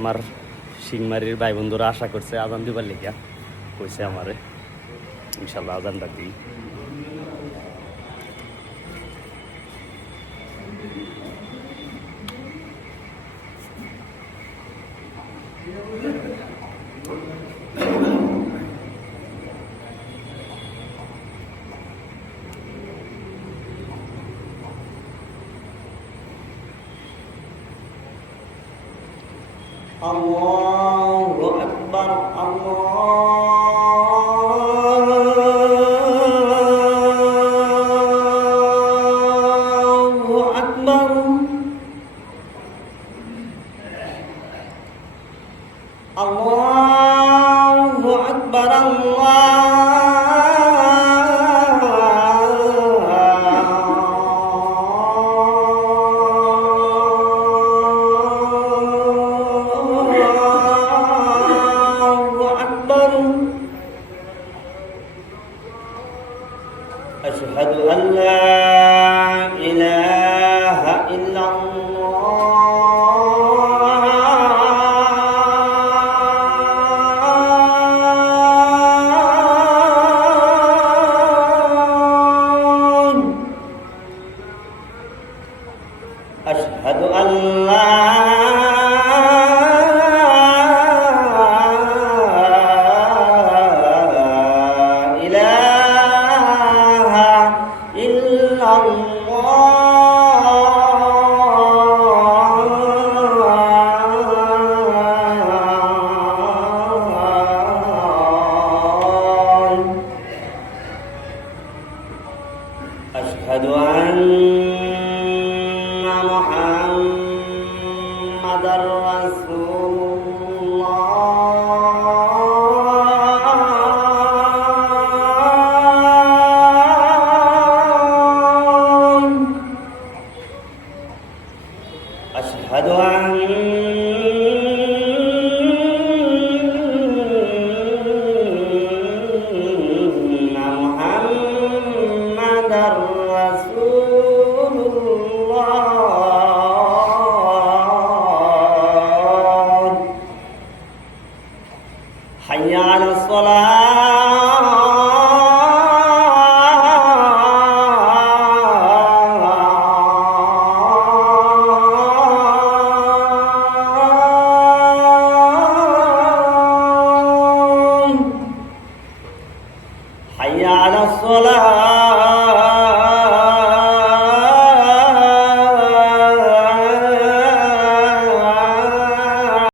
আমার সিংমারির ভাই বন্ধুরা আশা করছে আজান দিবার লেগিয়া কইছে আমারে, ইনশাল্লাহ আজানটা দিই। আল্লাহু আকবার, আল্লাহু আকবার, আল্লাহু আকবার, أشهد أن لا إله إلا الله، أشهد أن لا أشهد أن محمدًا رسول الله، أشهد أن رسول الله، حي على الصلاة.